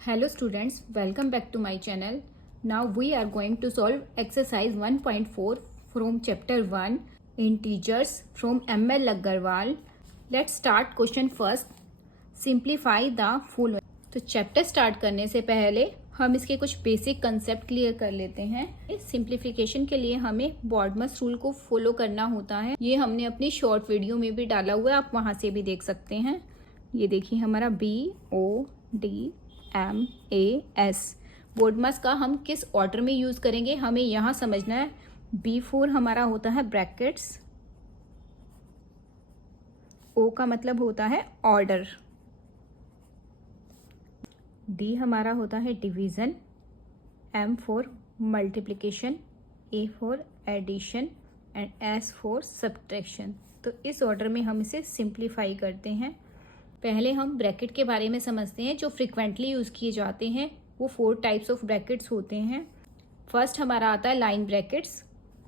Hello students, welcome back to my channel. Now we are going to solve exercise 1.4 from chapter 1 integers from ML Agarwal. Let's start question first. Simplify the following. तो chapter start करने से पहले हम इसके कुछ basic concept clear कर लेते हैं। सिंप्लीफिकेशन के लिए हमें बॉडमस रूल को फॉलो करना होता है। ये हमने अपनी शॉर्ट वीडियो में भी डाला हुआ है, आप वहाँ से भी देख सकते हैं। ये देखिए हमारा BODMAS बॉडमस का हम किस ऑर्डर में यूज़ करेंगे हमें यहाँ समझना है। B4 हमारा होता है ब्रैकेट्स, O का मतलब होता है ऑर्डर, D हमारा होता है division, M for multiplication, A for addition and S for subtraction. तो इस ऑर्डर में हम इसे सिंप्लीफाई करते हैं। पहले हम ब्रैकेट के बारे में समझते हैं। जो फ्रिक्वेंटली यूज़ किए जाते हैं वो 4 टाइप्स ऑफ ब्रैकेट्स होते हैं। फर्स्ट हमारा आता है लाइन ब्रैकेट्स।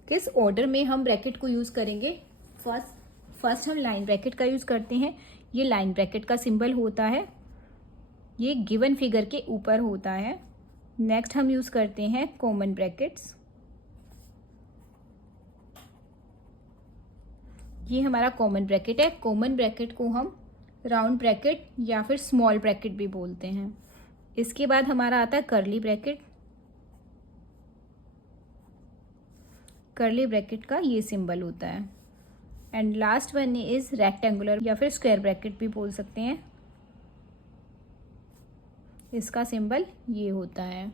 किस ऑर्डर में हम ब्रैकेट को यूज़ करेंगे? फर्स्ट हम लाइन ब्रैकेट का यूज़ करते हैं। ये लाइन ब्रैकेट का सिंबल होता है, ये गिवन फिगर के ऊपर होता है। नेक्स्ट हम यूज़ करते हैं कॉमन ब्रैकेट्स। ये हमारा कॉमन ब्रैकेट है। कॉमन ब्रैकेट को हम राउंड ब्रैकेट या फिर स्मॉल ब्रैकेट भी बोलते हैं। इसके बाद हमारा आता है कर्ली ब्रैकेट। कर्ली ब्रैकेट का ये सिंबल होता है। And last one is rectangular या फिर स्क्वायर ब्रैकेट भी बोल सकते हैं। इसका सिंबल ये होता है।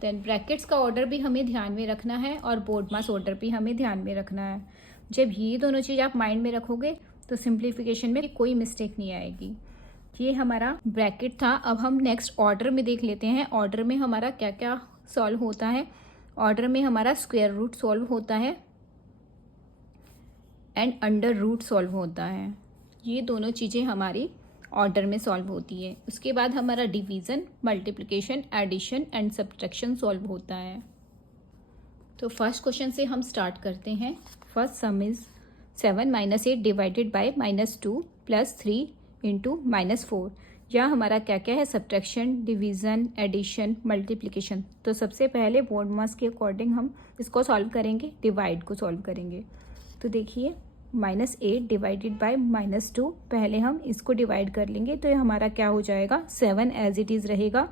देन ब्रैकेट्स का ऑर्डर भी हमें ध्यान में रखना है और बॉडमास ऑर्डर भी हमें ध्यान में रखना है। जब ये दोनों चीज़ आप माइंड में रखोगे तो सिंप्लीफिकेशन में कोई मिस्टेक नहीं आएगी। ये हमारा ब्रैकेट था। अब हम नेक्स्ट ऑर्डर में देख लेते हैं। ऑर्डर में हमारा क्या क्या सॉल्व होता है। ऑर्डर में हमारा स्क्वायर रूट सॉल्व होता है एंड अंडर रूट सॉल्व होता है। ये दोनों चीज़ें हमारी ऑर्डर में सॉल्व होती है। उसके बाद हमारा division, multiplication, addition and subtraction solve होता है। तो फर्स्ट क्वेश्चन से हम स्टार्ट करते हैं। First sum is 7 - 8 divided by -2 + 3 into -4। यह हमारा क्या क्या है? Subtraction, division, addition, multiplication. तो सबसे पहले बॉडमास के अकॉर्डिंग हम इसको सॉल्व करेंगे, डिवाइड को सॉल्व करेंगे। तो देखिए -8 डिवाइडेड बाय -2, पहले हम इसको डिवाइड कर लेंगे तो ये हमारा क्या हो जाएगा? 7 एज इट इज़ रहेगा।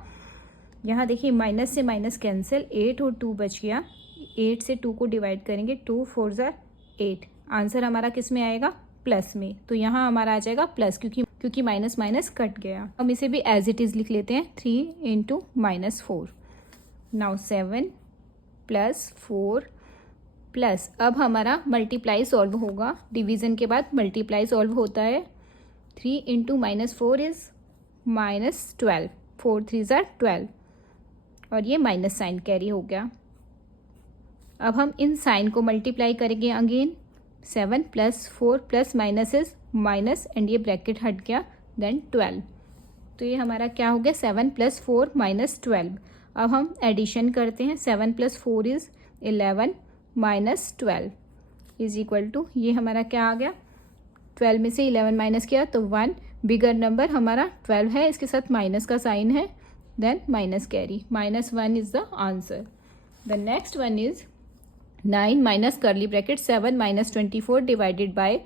यहाँ देखिए माइनस से माइनस कैंसिल, 8 और 2 बच गया। 8 से 2 को डिवाइड करेंगे, 2 4 ज़ा 8। आंसर हमारा किस में आएगा? प्लस में। तो यहाँ हमारा आ जाएगा प्लस, क्योंकि माइनस माइनस कट गया। हम इसे भी एज इट इज़ लिख लेते हैं, 3 इंटू -4। नाउ 7 + 4 प्लस, अब हमारा मल्टीप्लाई सॉल्व होगा। डिवीज़न के बाद मल्टीप्लाई सॉल्व होता है। 3 इंटू -4 इज़ -12, 4 3 ज़ा 12 और ये माइनस साइन कैरी हो गया। अब हम इन साइन को मल्टीप्लाई करेंगे again. 7 + 4 + minus is minus and ये ब्रैकेट हट गया, देन 12। तो ये हमारा क्या हो गया? 7 + 4 -12। अब हम एडिशन करते हैं। 7 + 4 इज़ 11 -12 इज इक्वल टू, ये हमारा क्या आ गया? 12 में से 11 माइनस किया तो 1। बिगर नंबर हमारा 12 है, इसके साथ माइनस का साइन है, then minus carry, -1 is the answer. The next one is 9 minus curly bracket 7 - 24 divided by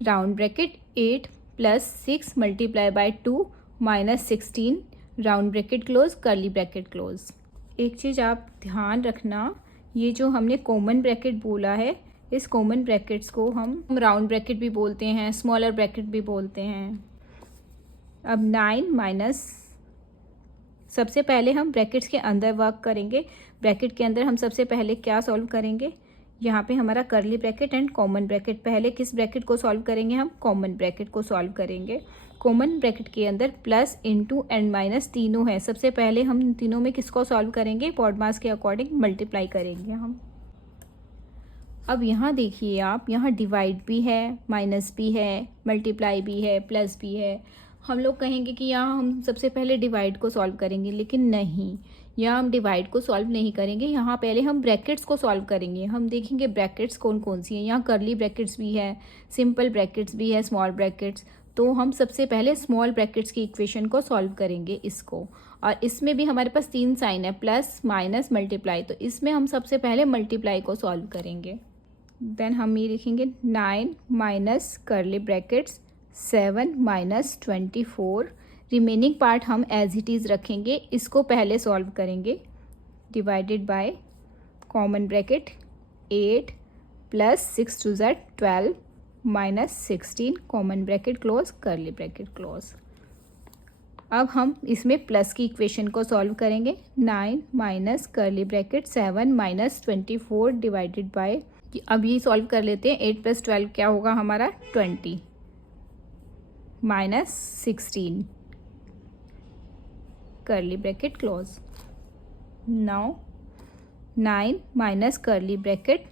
round bracket 8 + 6 multiply by 2 -16 round bracket close, curly bracket close. एक चीज़ आप ध्यान रखना, ये जो हमने कॉमन ब्रैकेट बोला है, इस कॉमन ब्रैकेट्स को हम राउंड ब्रैकेट भी बोलते हैं, स्मॉलर ब्रैकेट भी बोलते हैं। अब 9 माइनस, सबसे पहले हम ब्रैकेट्स के अंदर वर्क करेंगे। ब्रैकेट के अंदर हम सबसे पहले क्या सॉल्व करेंगे? यहाँ पे हमारा curly bracket and common bracket. पहले किस ब्रैकेट को सॉल्व करेंगे? हम कॉमन ब्रैकेट को सॉल्व करेंगे। कॉमन ब्रैकेट के अंदर प्लस, इंटू एंड माइनस तीनों है। सबसे पहले हम तीनों में किसको सॉल्व करेंगे? बॉडमास के अकॉर्डिंग मल्टीप्लाई करेंगे हम। अब यहाँ देखिए आप, यहाँ डिवाइड भी है, माइनस भी है, मल्टीप्लाई भी है, प्लस भी है। हम लोग कहेंगे कि यहाँ हम सबसे पहले डिवाइड को सॉल्व करेंगे, लेकिन नहीं, यहाँ हम डिवाइड को सॉल्व नहीं करेंगे। यहाँ पहले हम ब्रैकेट्स को सॉल्व करेंगे। हम देखेंगे ब्रैकेट्स कौन कौन सी हैं। यहाँ कर्ली ब्रैकेट्स भी है, सिंपल ब्रैकेट्स भी है, स्मॉल ब्रैकेट्स। तो हम सबसे पहले स्मॉल ब्रैकेट्स की इक्वेशन को सॉल्व करेंगे इसको, और इसमें भी हमारे पास 3 साइन है, प्लस माइनस मल्टीप्लाई, तो इसमें हम सबसे पहले मल्टीप्लाई को सॉल्व करेंगे। देन हम ये लिखेंगे 9 minus curly brackets 7 minus 24, remaining part हम एज इट इज़ रखेंगे, इसको पहले सॉल्व करेंगे, divided by common bracket 8 plus 6 twos 12 minus 16 common bracket close curly bracket close. अब हम इसमें प्लस की इक्वेशन को सॉल्व करेंगे, 9 minus curly bracket 7 minus 24 divided bye, अब ये सॉल्व कर लेते हैं, 8 प्लस 12 क्या होगा हमारा 20 minus 16 curly bracket close. Now 9 minus curly bracket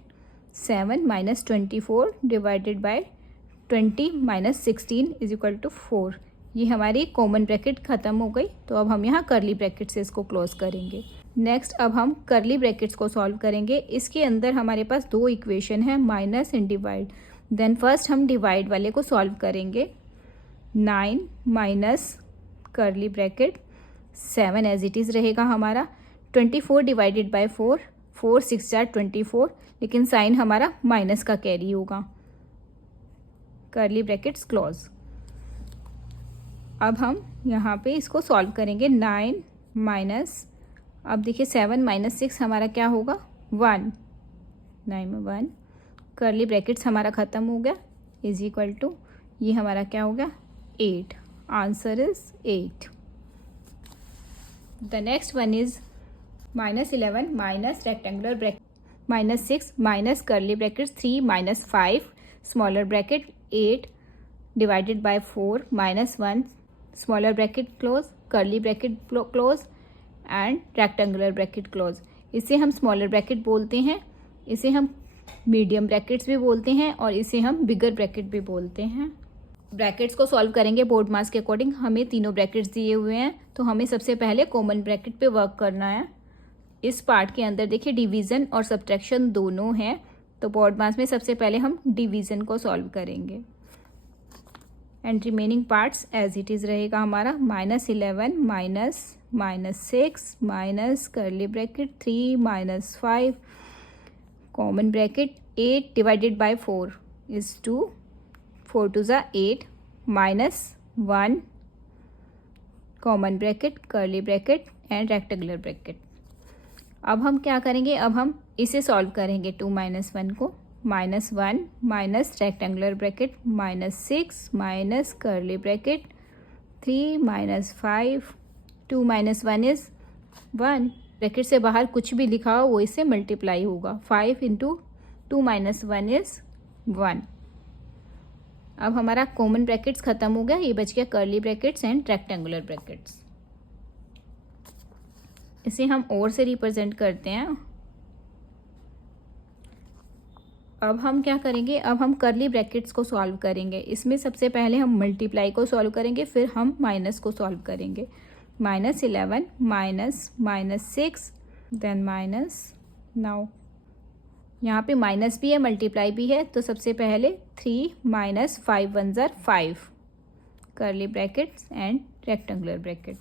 7 minus 24 divided by 20 minus 16 is equal to 4। ये हमारी कॉमन ब्रैकेट ख़त्म हो गई, तो अब हम यहाँ करली ब्रैकेट से इसको क्लोज करेंगे। नेक्स्ट अब हम करली ब्रैकेट्स को सॉल्व करेंगे। इसके अंदर हमारे पास 2 इक्वेशन है, minus and divide. Then first हम डिवाइड वाले को सॉल्व करेंगे, 9 minus curly bracket 7 as it is रहेगा हमारा, 24 डिवाइडेड बाय 4, 4 6 जार 24, लेकिन साइन हमारा माइनस का कैरी होगा, करली ब्रैकेट्स क्लोज। अब हम यहाँ पे इसको सॉल्व करेंगे, 9 माइनस, अब देखिए 7 माइनस 6 हमारा क्या होगा 1, 9 में 1, करली ब्रैकेट्स हमारा ख़त्म हो गया, इज इक्वल टू ये हमारा क्या हो गया 8, answer is 8। The next one is -11 minus rectangular bracket -6 minus curly bracket 3 minus 5 smaller bracket 8 divided by 4 minus 1 smaller bracket close, curly bracket close and rectangular bracket close. इसे हम smaller bracket बोलते हैं, इसे हम मीडियम ब्रैकेट्स भी बोलते हैं, और इसे हम बिगर ब्रैकेट भी बोलते हैं। ब्रैकेट्स को सॉल्व करेंगे बोर्ड मास के अकॉर्डिंग। हमें तीनों ब्रैकेट्स दिए हुए हैं, तो हमें सबसे पहले कॉमन ब्रैकेट पे वर्क करना है। इस पार्ट के अंदर देखिए डिवीज़न और सब्ट्रैक्शन दोनों हैं, तो बोर्ड मास में सबसे पहले हम डिवीज़न को सॉल्व करेंगे, and remaining parts as it is रहेगा हमारा, -11 minus 6 minus curly bracket 3 minus 5 common bracket 8 divided by 4 is 2, 4 twos 8 minus 1 common bracket curly bracket and rectangular bracket. अब हम क्या करेंगे, अब हम इसे सॉल्व करेंगे 2 माइनस 1 को, -1 minus rectangular bracket -6 minus curly bracket 3 minus 5, 2 minus 1 is 1, bracket से बाहर कुछ भी लिखा हो वो इससे मल्टीप्लाई होगा, 5 इंटू 2 माइनस 1 इज़ 1। अब हमारा कॉमन ब्रैकेट्स ख़त्म हो गया, ये बच गया करली ब्रैकेट्स एंड रेक्टेंगुलर ब्रैकेट्स। इसे हम और से रिप्रेजेंट करते हैं। अब हम क्या करेंगे, अब हम करली ब्रैकेट्स को सॉल्व करेंगे। इसमें सबसे पहले हम मल्टीप्लाई को सॉल्व करेंगे, फिर हम माइनस को सॉल्व करेंगे, -11 माइनस 6 देन माइनस, नाउ यहाँ पे माइनस भी है मल्टीप्लाई भी है, तो सबसे पहले 3 माइनस 5 1 ज़ार 5 करली ब्रैकेट्स एंड रेक्टेंगुलर ब्रैकेट,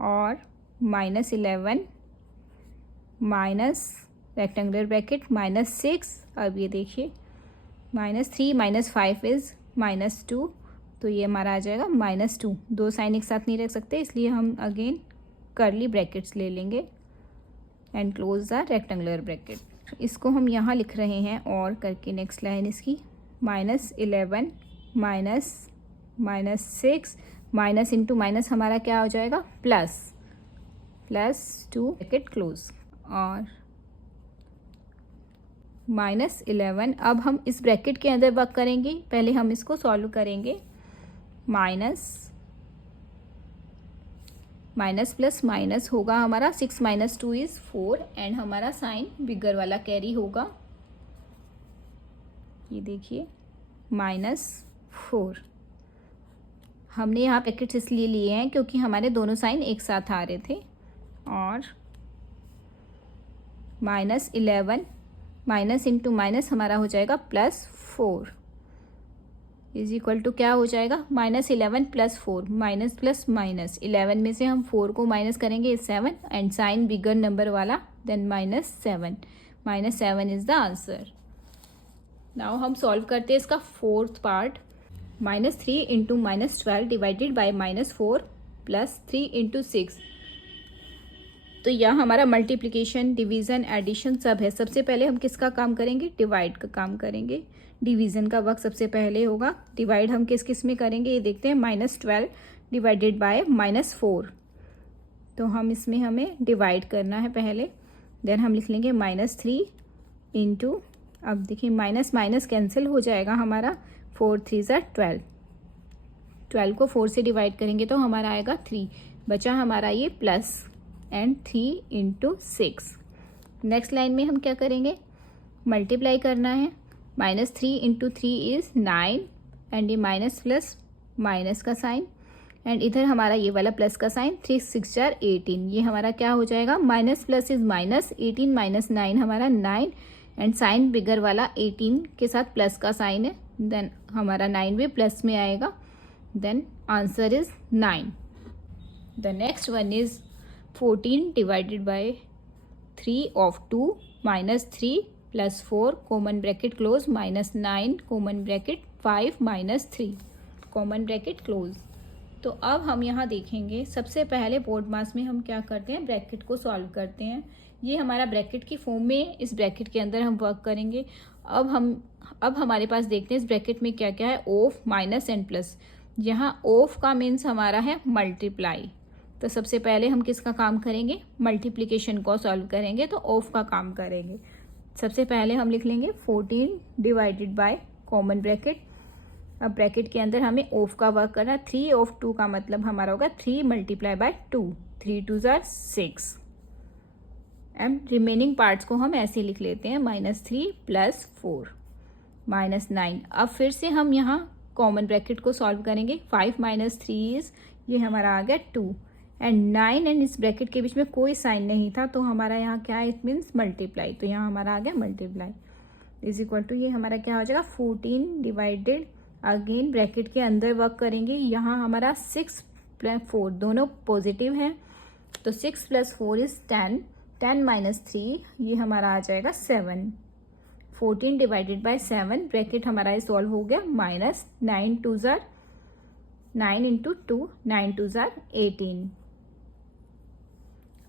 और -11 माइनस रेक्टेंगुलर ब्रैकेट -6, अब ये देखिए -3 माइनस 5 इज़ -2, तो ये हमारा आ जाएगा -2। 2 साइन एक साथ नहीं रख सकते, इसलिए हम अगेन करली ब्रैकेट्स ले लेंगे and close the rectangular bracket. इसको हम यहाँ लिख रहे हैं और करके, नेक्स्ट लाइन इसकी -11 माइनस 6 माइनस इंटू माइनस हमारा क्या हो जाएगा +2 ब्रैकेट क्लोज, और -11। अब हम इस ब्रैकेट के अंदर वर्क करेंगे, पहले हम इसको सॉल्व करेंगे, माइनस प्लस माइनस होगा हमारा, 6 माइनस 2 इज़ 4, एंड हमारा साइन बिगर वाला कैरी होगा, ये देखिए -4। हमने यहाँ ब्रैकेट्स इसलिए लिए हैं क्योंकि हमारे दोनों साइन एक साथ आ रहे थे, और -11 माइनस इंटू माइनस हमारा हो जाएगा +4, इज इक्वल टू क्या हो जाएगा, -11 + 4, माइनस प्लस माइनस, 11 में से हम 4 को माइनस करेंगे 7 एंड साइन बिगर नंबर वाला, then -7, -7 is the answer. Now हम सॉल्व करते हैं इसका fourth part. -3 into -12 divided by -4 plus 3 into 6। तो यहाँ हमारा मल्टीप्लिकेशन, डिवीज़न, एडिशन सब है। सबसे पहले हम किसका काम करेंगे, डिवाइड का काम करेंगे। डिवीज़न का वक्त सबसे पहले होगा। डिवाइड हम किस किस में करेंगे ये देखते हैं। -12 डिवाइडेड बाय -4, तो हम इसमें हमें डिवाइड करना है पहले। देन हम लिख लेंगे -3 इंटू, अब देखिए माइनस माइनस कैंसिल हो जाएगा हमारा, 4 3 ज़ा 12, 12 को 4 से डिवाइड करेंगे तो हमारा आएगा 3, बचा हमारा ये plus and 3 into 6। Next line में हम क्या करेंगे, मल्टीप्लाई करना है। -3 इंटू 3 इज़ 9 एंड ये माइनस प्लस माइनस का साइन एंड इधर हमारा ये वाला प्लस का साइन, 3 6 4 18, ये हमारा क्या हो जाएगा, minus plus is minus, 18 minus 9 हमारा 9 एंड साइन बिगर वाला 18 के साथ प्लस का साइन है, देन हमारा 9 भी प्लस में आएगा, then answer is 9। The next one is 14 divided by 3 of 2 -3 + 4 common bracket close -9 common bracket 5 -3 common bracket close. तो अब हम यहाँ देखेंगे, सबसे पहले बोर्ड मास में हम क्या करते हैं, ब्रैकेट को सॉल्व करते हैं। ये हमारा ब्रैकेट की फॉर्म में, इस ब्रैकेट के अंदर हम वर्क करेंगे। अब हमारे पास देखते हैं इस ब्रैकेट में क्या क्या है, ऑफ, माइनस एंड प्लस। यहाँ ऑफ का मीन्स हमारा है मल्टीप्लाई, तो सबसे पहले हम किसका काम करेंगे, मल्टीप्लिकेशन को सॉल्व करेंगे, तो ऑफ का काम करेंगे। सबसे पहले हम लिख लेंगे 14 डिवाइडेड बाय कॉमन ब्रैकेट। अब ब्रैकेट के अंदर हमें ऑफ का वर्क करना है। 3 ऑफ 2 का मतलब हमारा होगा 3 × 2, 3 2 ज़ा 6 एंड रिमेनिंग पार्ट्स को हम ऐसे लिख लेते हैं, -3 + 4 -9। अब फिर से हम यहाँ कॉमन ब्रैकेट को सॉल्व करेंगे। 5 - 3 इज, ये हमारा आ गया 2 एंड 9 एंड इस ब्रैकेट के बीच में कोई साइन नहीं था, तो हमारा यहाँ क्या है, इट मीन्स मल्टीप्लाई, तो यहाँ हमारा आ गया मल्टीप्लाई इज इक्वल टू, ये हमारा क्या हो जाएगा, 14 डिवाइडेड, अगेन ब्रैकेट के अंदर वर्क करेंगे। यहाँ हमारा 6 + 4 दोनों पॉजिटिव हैं, तो 6 + 4 इज 10, 10 - 3 ये हमारा आ जाएगा 7। 14 डिवाइडेड बाय 7, ब्रैकेट हमारा ये सॉल्व हो गया, -9 2 ज़ा 9 इंटू 2, 9 2 ज़ा 18।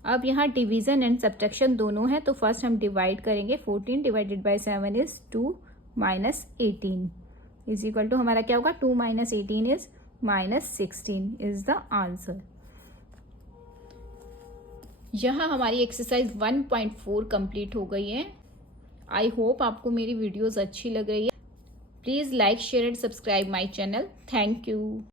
अब यहाँ डिवीज़न एंड सब्ट्रैक्शन दोनों है, तो फर्स्ट हम डिवाइड करेंगे। 14 divided by 7 is 2 - 18 is equal to, हमारा क्या होगा, 2 - 18 इज -16 इज द आंसर। यहाँ हमारी एक्सरसाइज 1.4 कंप्लीट हो गई है। आई होप आपको मेरी वीडियोस अच्छी लग रही है। Please like, share and subscribe my channel. Thank you.